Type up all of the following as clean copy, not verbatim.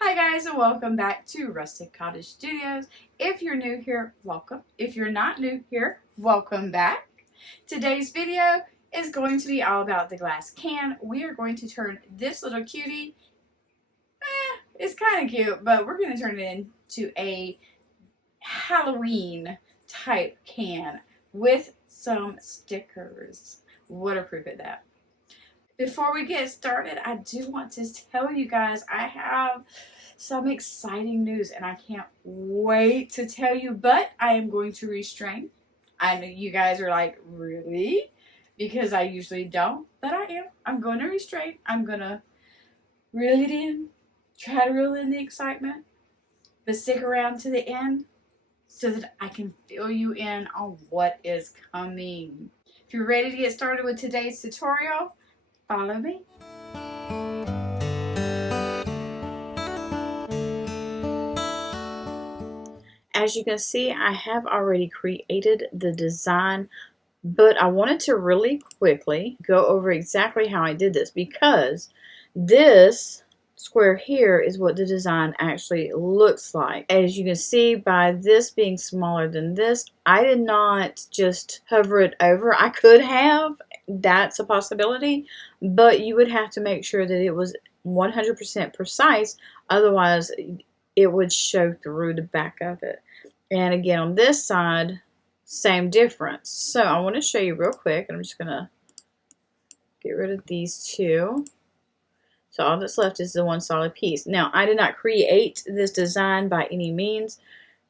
Hi guys, and welcome back to Rustic Cottage Studios. If you're new here, welcome. If you're not new here, welcome back. Today's video is going to be all about the glass can. We are going to turn this little cutie, it's kind of cute, but we're going to turn it into a Halloween type can with some stickers. Waterproof at that. Before we get started, I do want to tell you guys I have some exciting news and I can't wait to tell you, but I am going to restrain. I know you guys are like, really? Because I usually don't, but I am. I'm going to restrain. I'm going to reel it in, try to reel in the excitement, but stick around to the end so that I can fill you in on what is coming. If you're ready to get started with today's tutorial, follow me. As you can see, I have already created the design, but I wanted to really quickly go over exactly how I did this because this square here is what the design actually looks like. As you can see, by this being smaller than this, I did not just hover it over. I could have, that's a possibility, but you would have to make sure that it was 100% precise, otherwise it would show through the back of it. And again, on this side, same difference. So I want to show you real quick, and I'm just going to get rid of these two. So all that's left is the one solid piece. Now, I did not create this design by any means.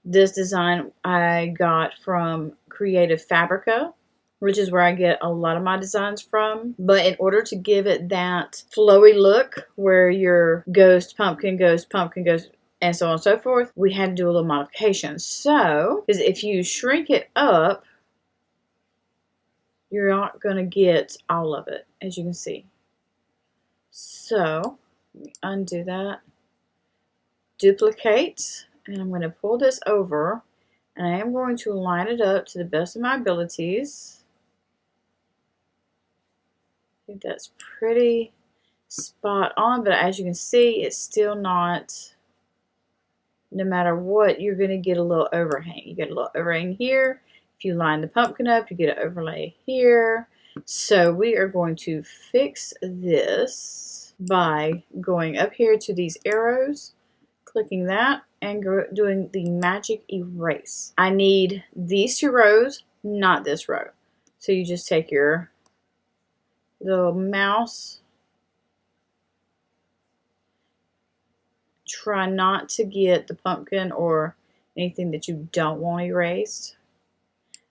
This design I got from Creative Fabrica, which is where I get a lot of my designs from. But in order to give it that flowy look where your ghost, pumpkin, and so on and so forth, we had to do a little modification. So, because if you shrink it up, you're not going to get all of it, as you can see. So, let me undo that. Duplicate, and I'm going to pull this over, and I am going to line it up to the best of my abilities. I think that's pretty spot on, but as you can see, it's still not... No matter what, you're going to get a little overhang. You get a little overhang here. If you line the pumpkin up, you get an overlay here. So we are going to fix this by going up here to these arrows, clicking that, and doing the magic erase. I need these two rows, not this row. So you just take your little mouse. Try not to get the pumpkin or anything that you don't want erased.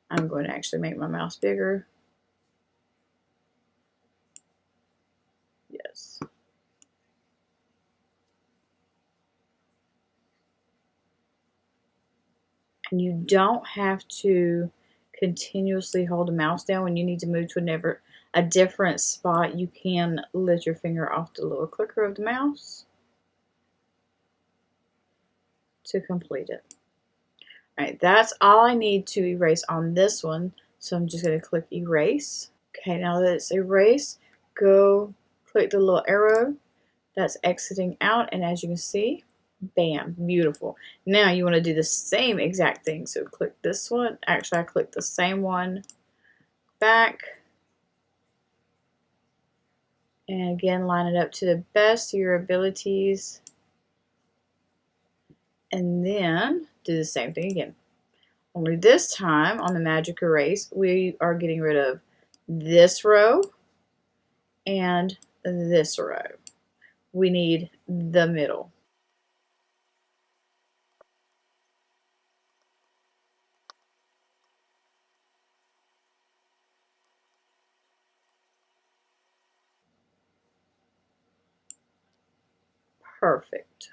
I'm going to actually make my mouse bigger. Yes. And you don't have to continuously hold the mouse down when you need to move to a different spot. You can lift your finger off the little clicker of the mouse to complete it. Alright, that's all I need to erase on this one. So I'm just going to click erase. Okay, now that it's erased, go click the little arrow that's exiting out, and as you can see, bam, beautiful. Now you want to do the same exact thing. So click this one. Actually, I clicked the same one back. And again, line it up to the best of your abilities. And then do the same thing again. Only this time on the magic erase, we are getting rid of this row and this row. We need the middle. Perfect.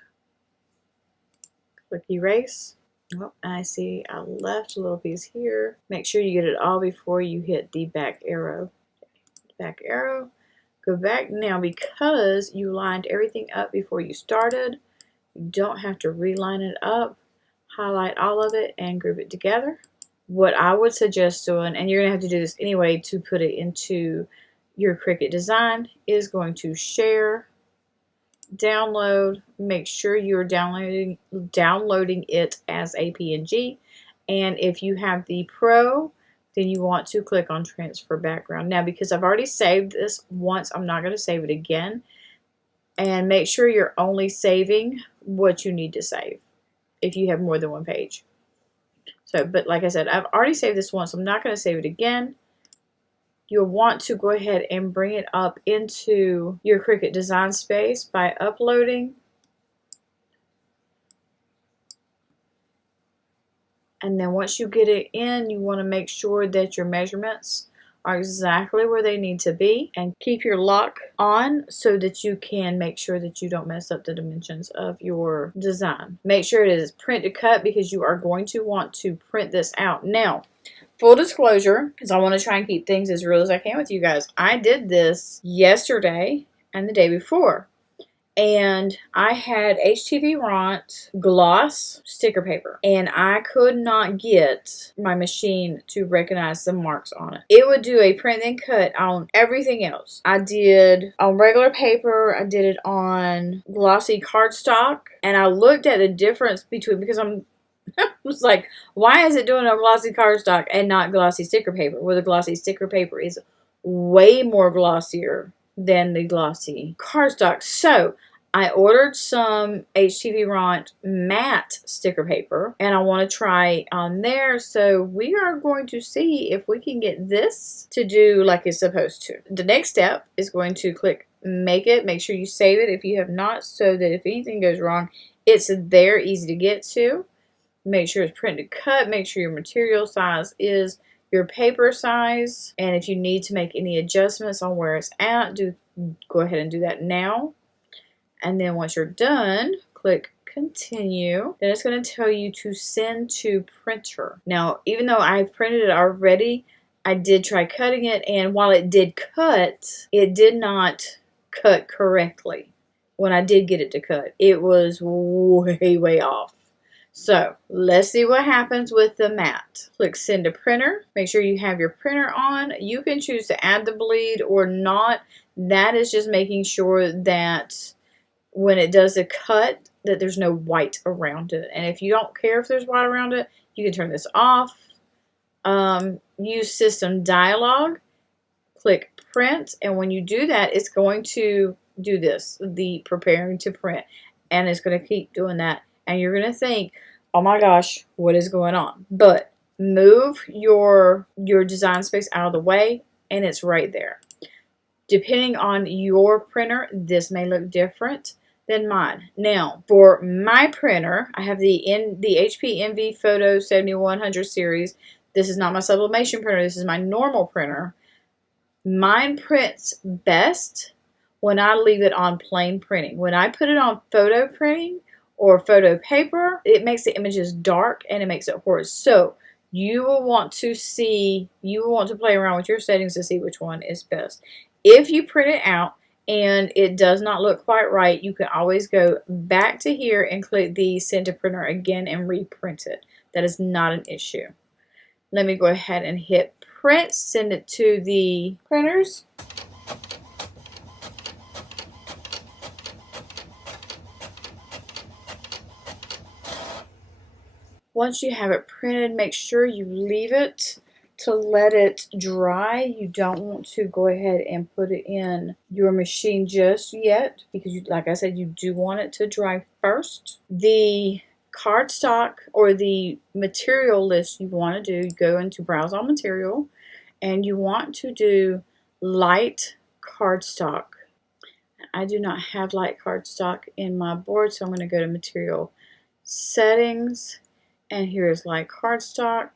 Click erase. Oh, I see I left a little piece here. Make sure you get it all before you hit the back arrow. Back arrow. Go back now, because you lined everything up before you started. You don't have to reline it up. Highlight all of it and group it together. What I would suggest doing, and you're going to have to do this anyway to put it into your Cricut design, is going to share download, make sure you're downloading it as a PNG. And if you have the Pro, then you want to click on transfer background. Now, because I've already saved this once, I'm not going to save it again. And make sure you're only saving what you need to save if you have more than one page. So, but like I said, I've already saved this once, so I'm not going to save it again. You'll want to go ahead and bring it up into your Cricut design space by uploading. And then once you get it in, you want to make sure that your measurements are exactly where they need to be, and keep your lock on so that you can make sure that you don't mess up the dimensions of your design. Make sure it is print to cut, because you are going to want to print this out. Now, full disclosure, because I want to try and keep things as real as I can with you guys, I did this yesterday and the day before. And I had HTV Ront gloss sticker paper, and I could not get my machine to recognize the marks on it. It would do a print and cut on everything else. I did on regular paper, I did it on glossy cardstock, and I looked at the difference between, because I was like, why is it doing a glossy cardstock and not glossy sticker paper? Well, the glossy sticker paper is way more glossier than the glossy cardstock. So I ordered some HTV Ront matte sticker paper, and I want to try on there. So we are going to see if we can get this to do like it's supposed to. The next step is going to click make it. Make sure you save it if you have not, so that if anything goes wrong, it's there, easy to get to. Make sure it's print to cut. Make sure your material size is your paper size. And if you need to make any adjustments on where it's at, go ahead and do that now. And then once you're done, click continue. Then it's going to tell you to send to printer. Now, even though I've printed it already, I did try cutting it. And while it did cut, it did not cut correctly. When I did get it to cut, it was way, way off. So let's see what happens with the matte. Click send to printer. Make sure you have your printer on. You can choose to add the bleed or not. That is just making sure that when it does a cut, that there's no white around it. And if you don't care if there's white around it, you can turn this off. Use system dialog. Click print. And when you do that, it's going to do this, the preparing to print. And it's going to keep doing that. And you're going to think, oh my gosh, what is going on? But move your design space out of the way, and it's right there. Depending on your printer, this may look different than mine. Now, for my printer, I have the HP Envy Photo 7100 series. This is not my sublimation printer. This is my normal printer. Mine prints best when I leave it on plain printing. When I put it on photo printing or photo paper, it makes the images dark and it makes it horrid. So you will want to play around with your settings to see which one is best. If you print it out and it does not look quite right, you can always go back to here and click the send to printer again and reprint it. That is not an issue. Let me go ahead and hit print, send it to the printers. Once you have it printed, make sure you leave it to let it dry. You don't want to go ahead and put it in your machine just yet, because like I said, you do want it to dry first. The cardstock or the material list you want to do, go into browse all material, and you want to do light cardstock. I do not have light cardstock in my board, so I'm going to go to material settings. And here's light cardstock.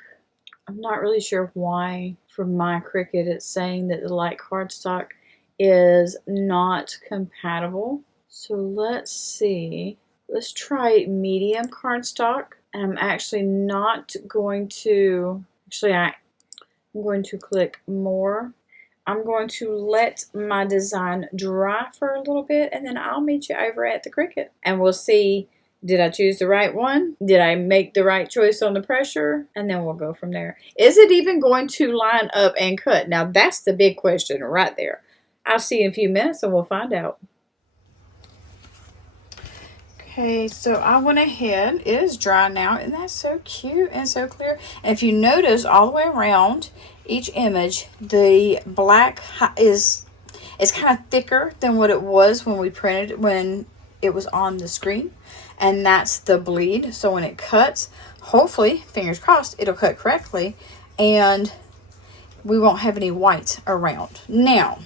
I'm not really sure why for my Cricut it's saying that the light cardstock is not compatible. So let's see. Let's try medium cardstock. And I'm actually not going to, I'm going to click more. I'm going to let my design dry for a little bit, and then I'll meet you over at the Cricut. And we'll see, did I choose the right one? Did I make the right choice on the pressure? And then we'll go from there. Is it even going to line up and cut? Now that's the big question right there. I'll see you in a few minutes and we'll find out. Okay, so I went ahead. It is dry now, and that's so cute and so clear. And if you notice, all the way around each image, the black is kind of thicker than what it was when we printed, when it was on the screen. And that's the bleed. So when it cuts, hopefully, fingers crossed, it'll cut correctly, and we won't have any white around. Now,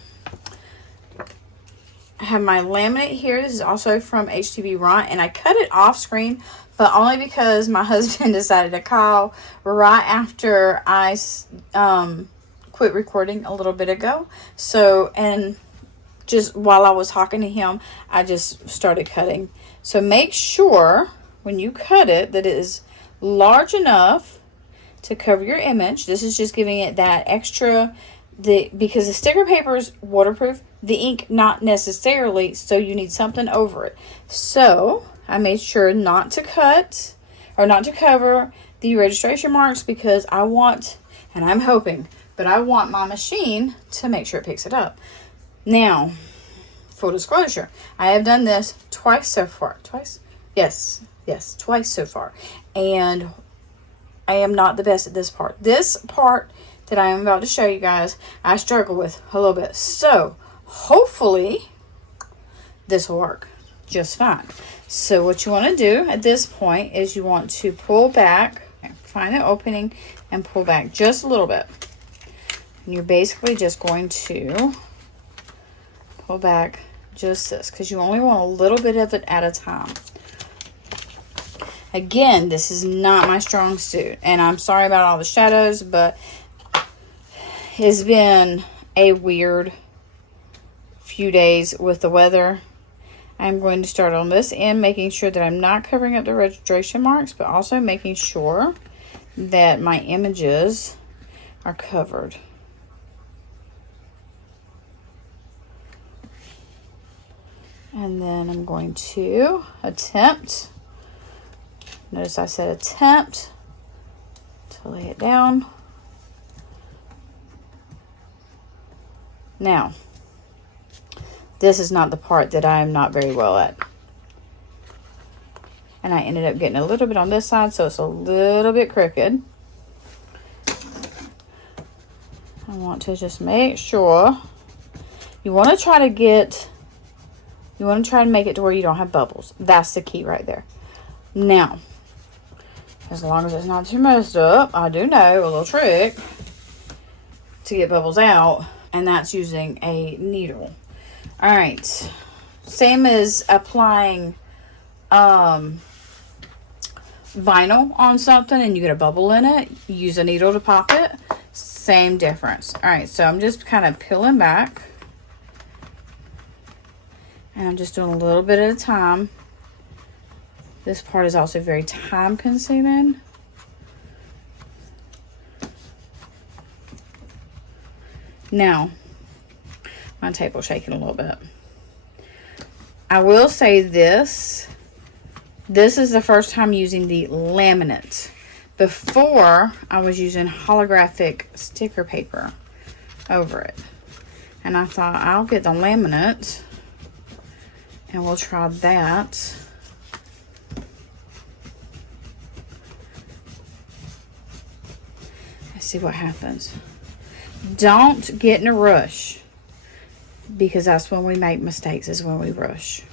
I have my laminate here. This is also from HTV Ront, and I cut it off screen, but only because my husband decided to call right after I quit recording a little bit ago. So, and just while I was talking to him, I just started cutting. So make sure when you cut it that it is large enough to cover your image. This is just giving it that extra, because the sticker paper is waterproof, the ink not necessarily, so you need something over it. So I made sure not to cut or not to cover the registration marks, because I want, and I'm hoping, but I want my machine to make sure it picks it up. Now, full disclosure, I have done this twice so far. Twice? Yes, twice so far. And I am not the best at this part. This part that I am about to show you guys, I struggle with a little bit. So, hopefully, this will work just fine. So, what you want to do at this point is you want to pull back, find an opening, and pull back just a little bit. And you're basically just going to pull back just this, because you only want a little bit of it at a time. Again, this is not my strong suit, and I'm sorry about all the shadows, but it's been a weird few days with the weather. I'm going to start on this end, making sure that I'm not covering up the registration marks, but also making sure that my images are covered. And then I'm going to attempt, notice I said attempt, to lay it down. Now, this is not the part that I am not very well at. And I ended up getting a little bit on this side, so it's a little bit crooked. I want to just make sure, you want to try to make it to where you don't have bubbles. That's the key right there. Now, as long as it's not too messed up, I do know a little trick to get bubbles out, and that's using a needle. All right, same as applying vinyl on something and you get a bubble in it, you use a needle to pop it. Same difference. All right, so I'm just kind of peeling back. And I'm just doing a little bit at a time. This part is also very time consuming. Now, my table's shaking a little bit. I will say this. This is the first time using the laminate. Before, I was using holographic sticker paper over it. And I thought, I'll get the laminate and we'll try that. Let's see what happens. Don't get in a rush, because that's when we make mistakes, is when we rush.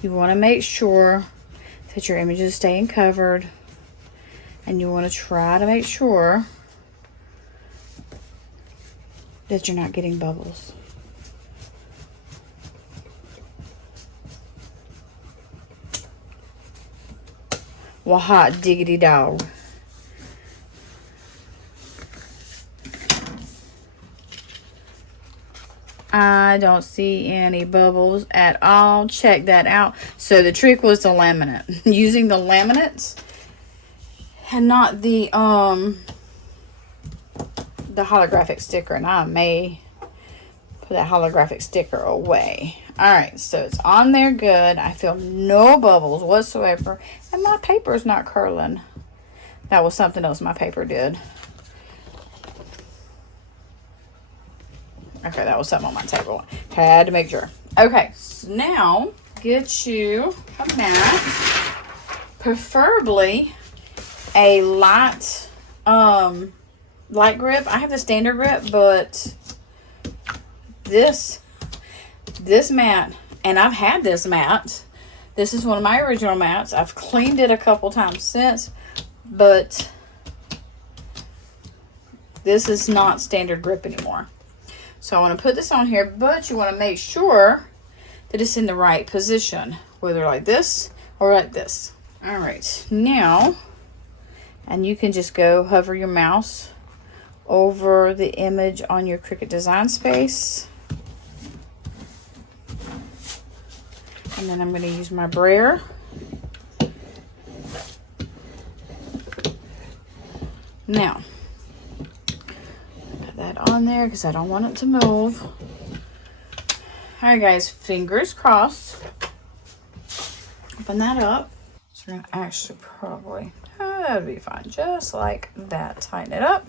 You want to make sure that your image is staying covered, and you want to try to make sure that you're not getting bubbles. Well, hot diggity dog. I don't see any bubbles at all. Check that out. So the trick was the laminate. Using the laminates and not the holographic sticker. And I may put that holographic sticker away. Alright, so it's on there good. I feel no bubbles whatsoever. And my paper is not curling. That was something else my paper did. Okay, that was something on my table. Had to make sure. Okay, so now get you a mat, preferably a light grip. I have the standard grip, but this mat, and I've had this mat. This is one of my original mats. I've cleaned it a couple times since, but this is not standard grip anymore. So I want to put this on here, but you want to make sure that it's in the right position, whether like this or like this. All right, now, and you can just go hover your mouse over the image on your Cricut Design Space. And then I'm going to use my brayer. Now, put that on there because I don't want it to move. All right, guys, fingers crossed. Open that up. So we're going to actually probably, that'll be fine. Just like that. Tighten it up.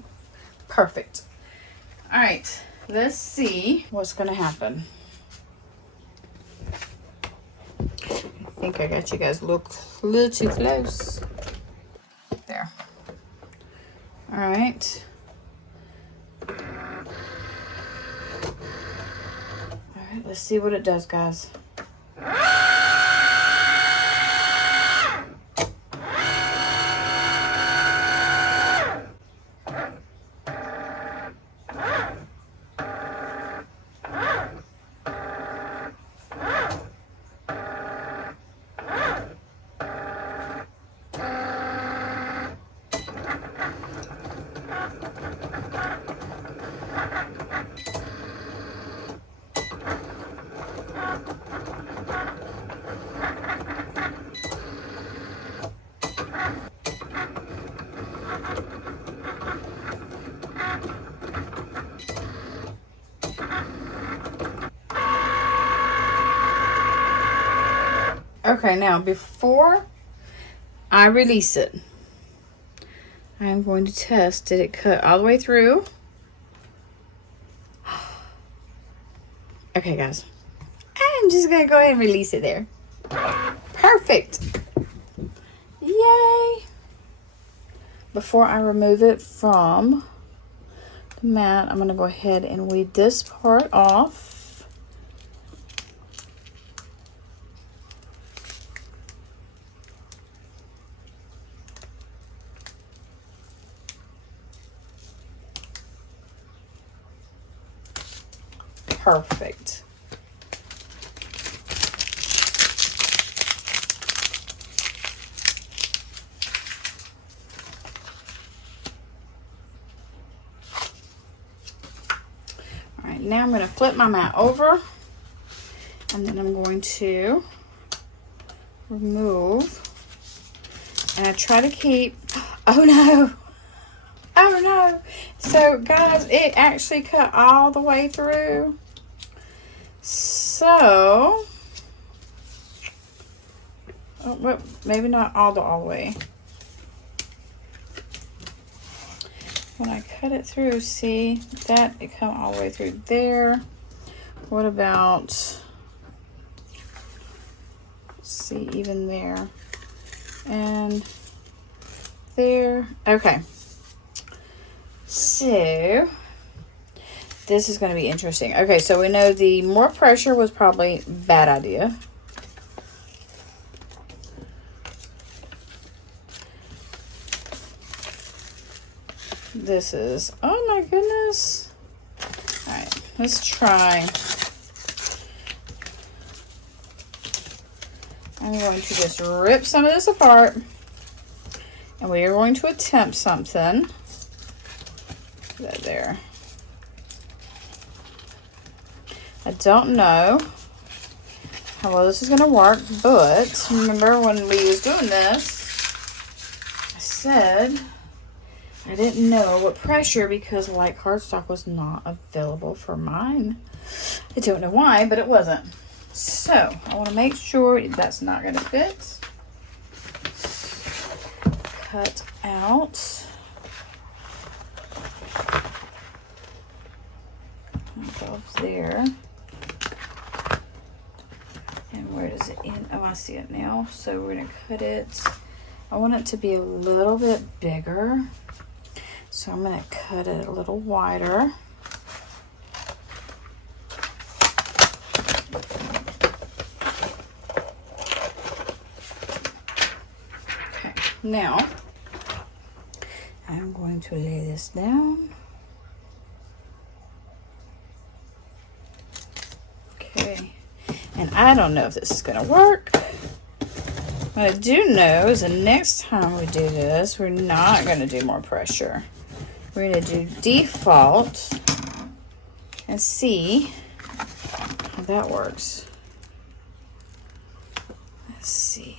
Perfect. All right, let's see what's going to happen. I think I got you guys a little too close. There. All right. All right, let's see what it does, guys. Okay, now before I release it, I'm going to test, did it cut all the way through? Okay, guys, I'm just going to go ahead and release it there. Perfect. Yay. Before I remove it from the mat, I'm going to go ahead and weed this part off. Perfect. All right, now I'm going to flip my mat over, and then I'm going to remove, and I try to keep, oh no, oh no. So guys, it actually cut all the way through. So, well, maybe not all the way. When I cut it through, see that it come all the way through there. What about, see, even there and there. Okay. So this is going to be interesting. Okay, so we know the more pressure was probably a bad idea. This is, oh my goodness. All right, let's try. I'm going to just rip some of this apart, and we are going to attempt something. Put that there. I don't know how well this is going to work, but remember when we was doing this, I said I didn't know what pressure because white cardstock was not available for mine. I don't know why, but it wasn't. So I want to make sure that's not going to fit. Cut out. Above there. And where does it end? Oh, I see it now. So we're gonna cut it. I want it to be a little bit bigger. So I'm gonna cut it a little wider. Okay, now I'm going to lay this down. Okay, and I don't know if this is gonna work. What I do know is the next time we do this, we're not gonna do more pressure. We're gonna do default and see how that works. Let's see.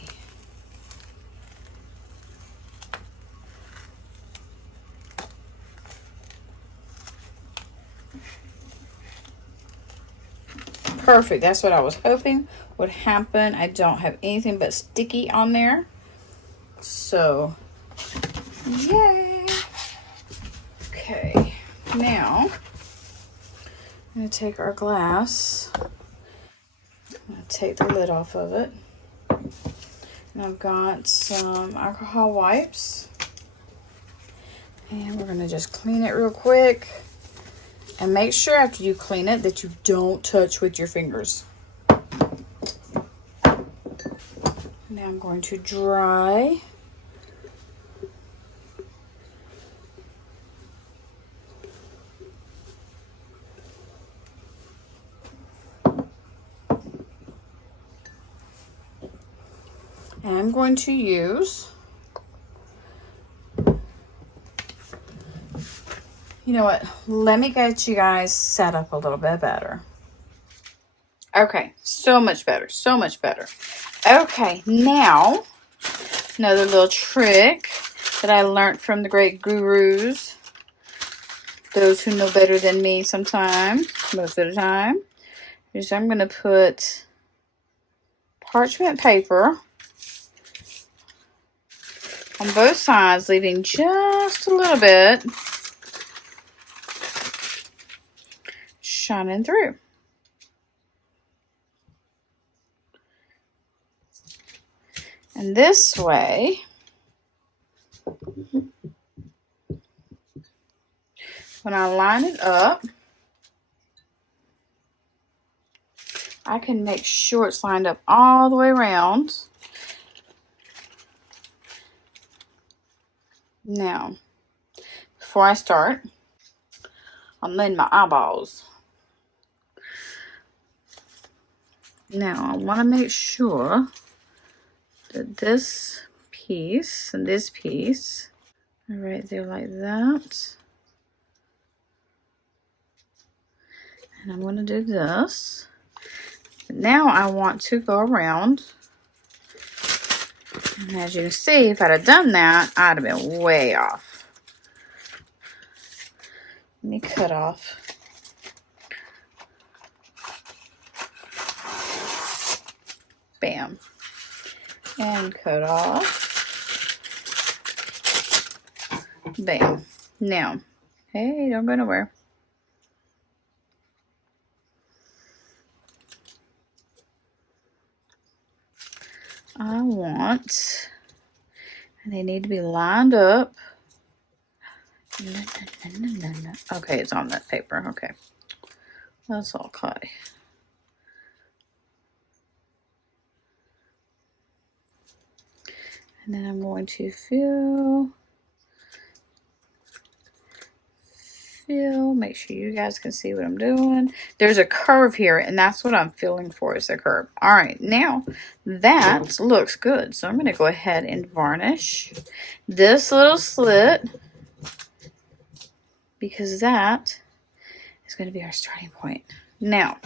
Perfect. That's what I was hoping would happen. I don't have anything but sticky on there. So, yay. Okay. Now, I'm going to take our glass. I'm going to take the lid off of it. And I've got some alcohol wipes. And we're going to just clean it real quick. And make sure after you clean it that you don't touch with your fingers. Now I'm going to dry. And I'm going to use, you know what, let me get you guys set up a little bit better. Okay, so much better, so much better. Okay, now, another little trick that I learned from the great gurus, those who know better than me sometimes, most of the time, is I'm going to put parchment paper on both sides, leaving just a little bit shining through. And this way, when I line it up, I can make sure it's lined up all the way around. Now, before I start, I'm laying my eyeballs. Now, I want to make sure that this piece and this piece are right there like that. And I'm going to do this. Now I want to go around. And as you can see, if I'd have done that, I'd have been way off. Let me cut off. Bam. And cut off. Bam. Now, hey, don't go nowhere. I want, and they need to be lined up. Okay, it's on that paper. Okay. That's all okay. And then I'm going to fill, make sure you guys can see what I'm doing. There's a curve here, and that's what I'm filling for, is the curve. All right, now that looks good. So I'm going to go ahead and varnish this little slit, because that is going to be our starting point. Now,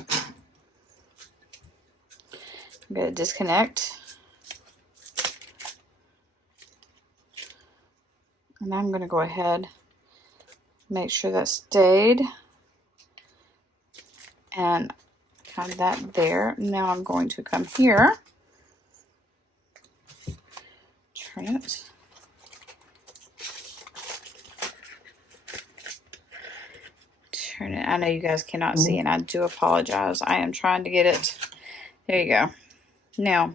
I'm going to disconnect. And I'm going to go ahead, make sure that stayed, and kind of that there. Now I'm going to come here, turn it, turn it. I know you guys cannot see, and I do apologize. I am trying to get it. There you go. Now,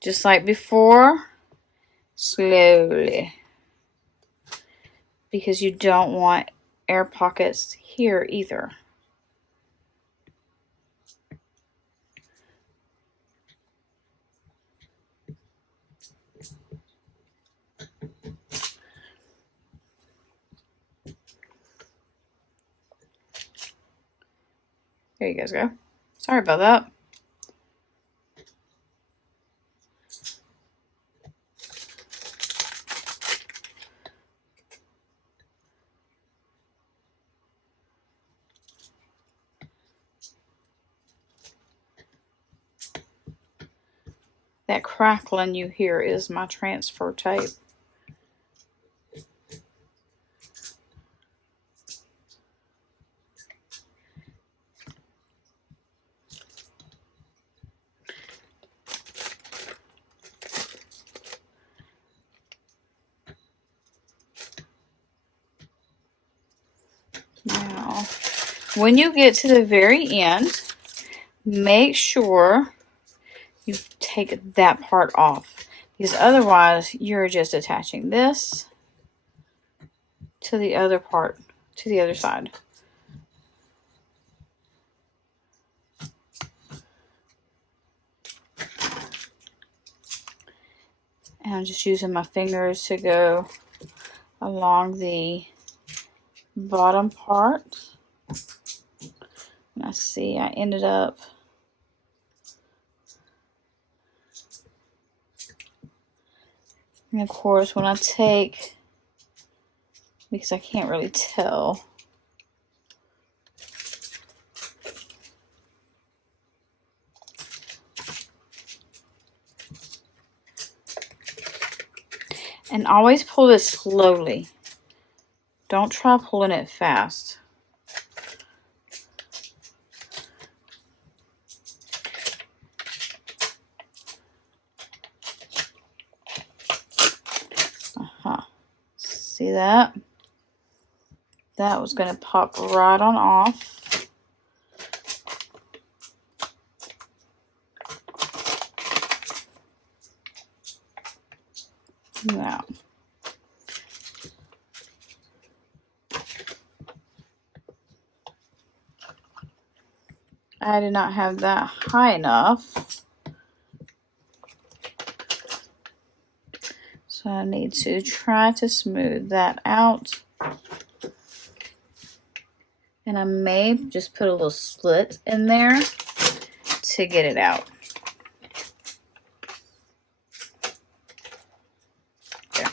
just like before, slowly, because you don't want air pockets here either. There you guys go. Sorry about that. That crackling you hear is my transfer tape. Now, when you get to the very end, make sure you take that part off, because otherwise you're just attaching this to the other part, to the other side. And I'm just using my fingers to go along the bottom part. And I see I ended up and of course when I take, because I can't really tell, and always pull this slowly. Don't try pulling it fast. See that? That was going to pop right on off. Now, I did not have that high enough. So I need to try to smooth that out. And I may just put a little slit in there to get it out. There.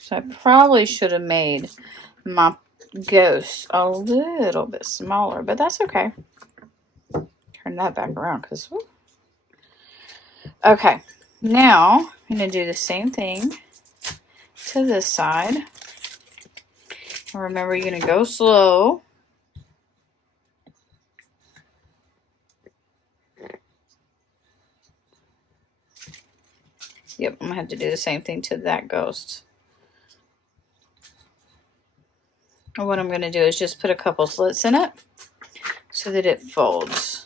So I probably should have made my ghost a little bit smaller, but that's okay. Turn that back around because... Okay, now I'm going to do the same thing to this side. And remember, you're going to go slow. Yep, I'm going to have to do the same thing to that ghost. And what I'm going to do is just put a couple slits in it so that it folds.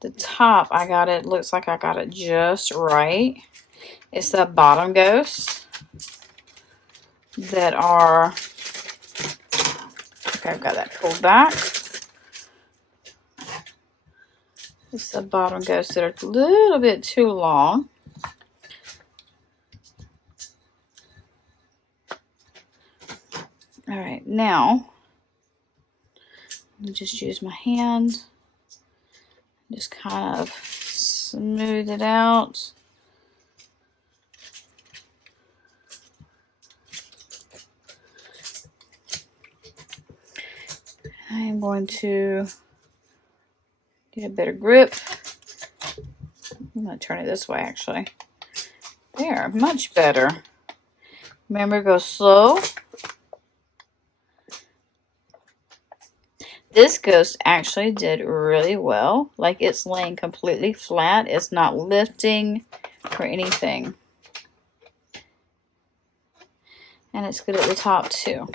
The top, I got it, looks like I got it just right. It's the bottom ghosts that are, okay, I've got that pulled back. It's the bottom ghosts that are a little bit too long. All right, now, I'll just use my hand. Just kind of smooth it out. I am going to get a better grip. I'm going to turn it this way, actually. There, much better. Remember, go slow. This ghost actually did really well. Like, it's laying completely flat. It's not lifting or anything. And it's good at the top too.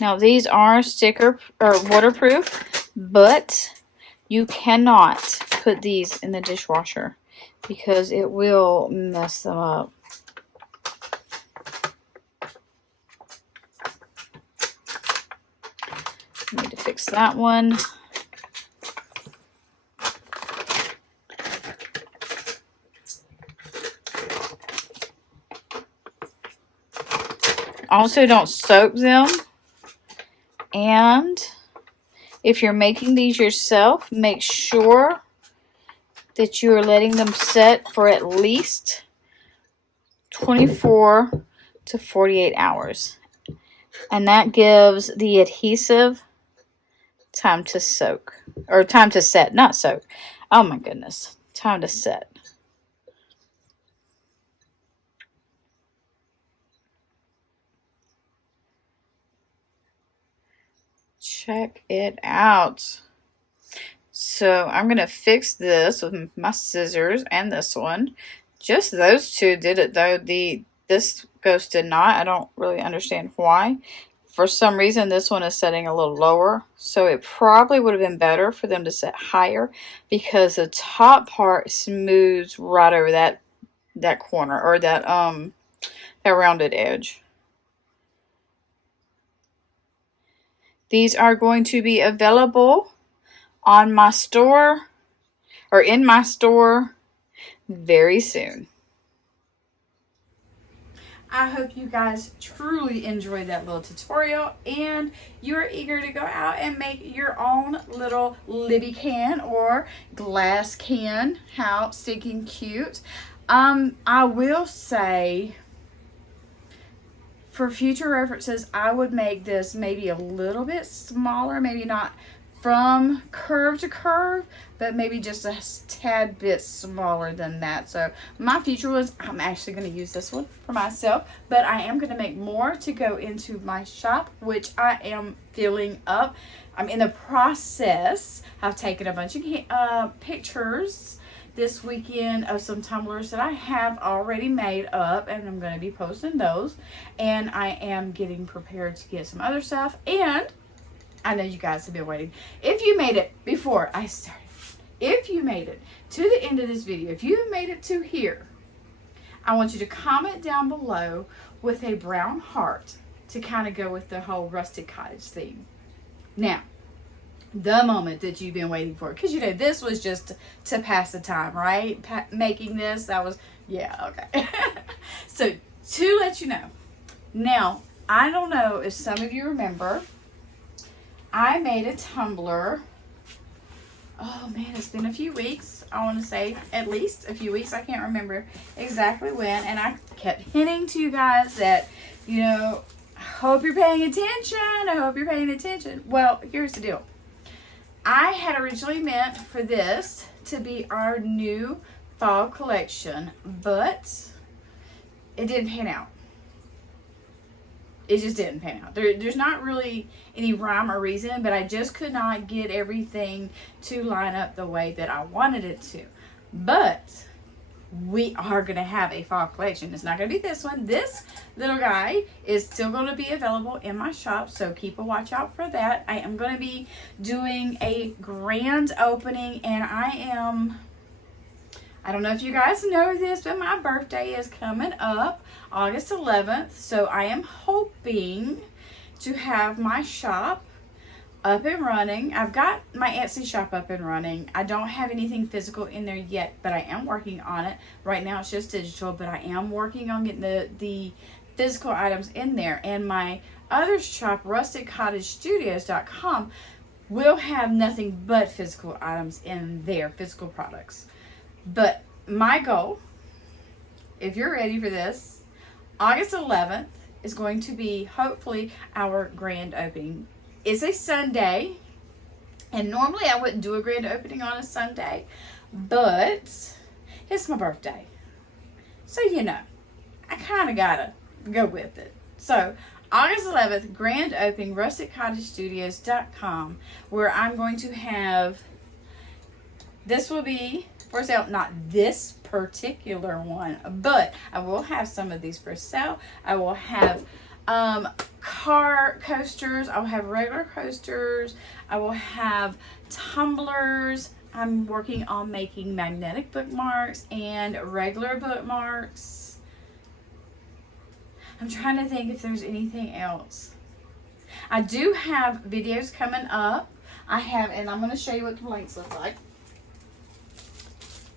Now these are sticker or waterproof, but you cannot put these in the dishwasher because it will mess them up. Need to fix that one. Also, don't soak them. And if you're making these yourself, make sure that you are letting them set for at least 24 to 48 hours. And that gives the adhesive time to soak. Or time to set, not soak. Oh my goodness. Time to set. Check it out. So I'm going to fix this with my scissors and this one. Just those two did it though. This ghost did not. I don't really understand why. For some reason this one is setting a little lower. So it probably would have been better for them to set higher because the top part smooths right over that corner or that rounded edge. These are going to be available on my store or in my store very soon. I hope you guys truly enjoyed that little tutorial and you're eager to go out and make your own little Libby can or glass can. How stinking cute. I will say, for future references, I would make this maybe a little bit smaller, maybe not from curve to curve, but maybe just a tad bit smaller than that. So my future ones, I'm actually going to use this one for myself, but I am going to make more to go into my shop, which I am filling up. I'm in the process. I've taken a bunch of pictures this weekend of some tumblers that I have already made up, and I'm going to be posting those. And I am getting prepared to get some other stuff, and I know you guys have been waiting. If you made it before I started, if you made it to the end of this video, if you made it to here, I want you to comment down below with a brown heart to kind of go with the whole Rustic Cottage theme. Now, the moment that you've been waiting for, because you know this was just to pass the time, right? Making this, that was, yeah, okay. So to let you know, now I don't know if some of you remember, I made a tumbler. Oh man, it's been a few weeks. I want to say at least a few weeks. I can't remember exactly when, and I kept hinting to you guys that, you know, I hope you're paying attention. I hope you're paying attention. Well, here's the deal. I had originally meant for this to be our new fall collection, but it didn't pan out. It just didn't pan out. There's not really any rhyme or reason, but I just could not get everything to line up the way that I wanted it to. But we are going to have a fall collection. It's not going to be this one. This little guy is still going to be available in my shop, so keep a watch out for that. I am going to be doing a grand opening, and I don't know if you guys know this, but my birthday is coming up August 11th. So I am hoping to have my shop up and running. I've got my Etsy shop up and running. I don't have anything physical in there yet, but I am working on it. Right now it's just digital, but I am working on getting the physical items in there. And my other shop, rusticcottagestudios.com, will have nothing but physical items in there, physical products. But my goal if you're ready for this, August 11th is going to be hopefully our grand opening. It's a Sunday, and normally I wouldn't do a grand opening on a Sunday, but it's my birthday. So, you know, I kind of gotta go with it. So, August 11th, grand opening, rusticcottagestudios.com, where I'm going to have, this will be for sale, not this particular one, but I will have some of these for sale. I will have car coasters, I will have regular coasters, I will have tumblers. I'm working on making magnetic bookmarks and regular bookmarks. I'm trying to think if there's anything else. I do have videos coming up. I have, and I'm going to show you what the links look like.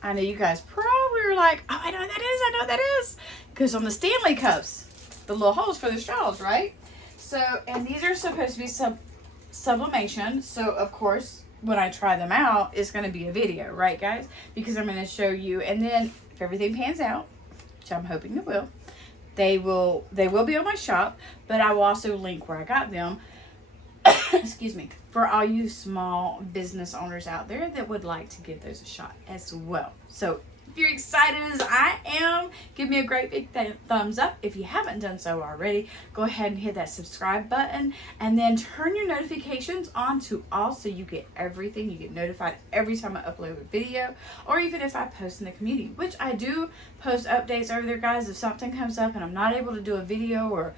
I know you guys probably are like, oh, I know what that is, I know what that is. Because on the Stanley Cups, the little holes for the straws, right? So, and these are supposed to be sublimation. So, of course, when I try them out, it's going to be a video, right, guys? Because I'm going to show you, and then if everything pans out, which I'm hoping it will, they will be on my shop, but I will also link where I got them. Excuse me, for all you small business owners out there that would like to give those a shot as well. So if you're excited as I am, give me a great big thumbs up. If you haven't done so already, go ahead and hit that subscribe button, and then turn your notifications on to all, so you get everything. You get notified every time I upload a video, or even if I post in the community, which I do post updates over there, guys. If something comes up and I'm not able to do a video, or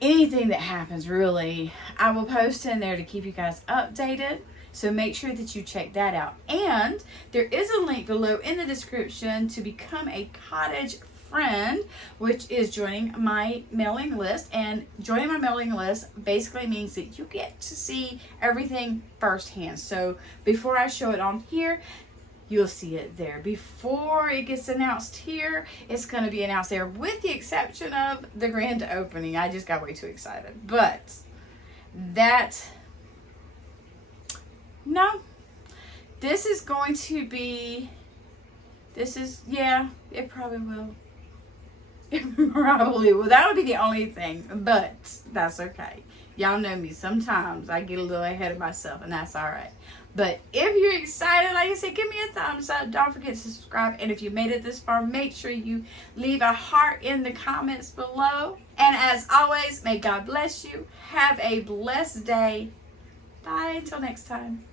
anything that happens, really, I will post in there to keep you guys updated. So make sure that you check that out. And there is a link below in the description to become a Cottage friend, which is joining my mailing list. And joining my mailing list basically means that you get to see everything firsthand. So before I show it on here, you'll see it there. Before it gets announced here, it's going to be announced there, with the exception of the grand opening. I just got way too excited. But no, this is going to be, yeah, it probably will. It probably will. That would be the only thing, but that's okay. Y'all know me. Sometimes I get a little ahead of myself, and that's all right. But if you're excited, like I said, give me a thumbs up. Don't forget to subscribe. And if you made it this far, make sure you leave a heart in the comments below. And as always, may God bless you. Have a blessed day. Bye until next time.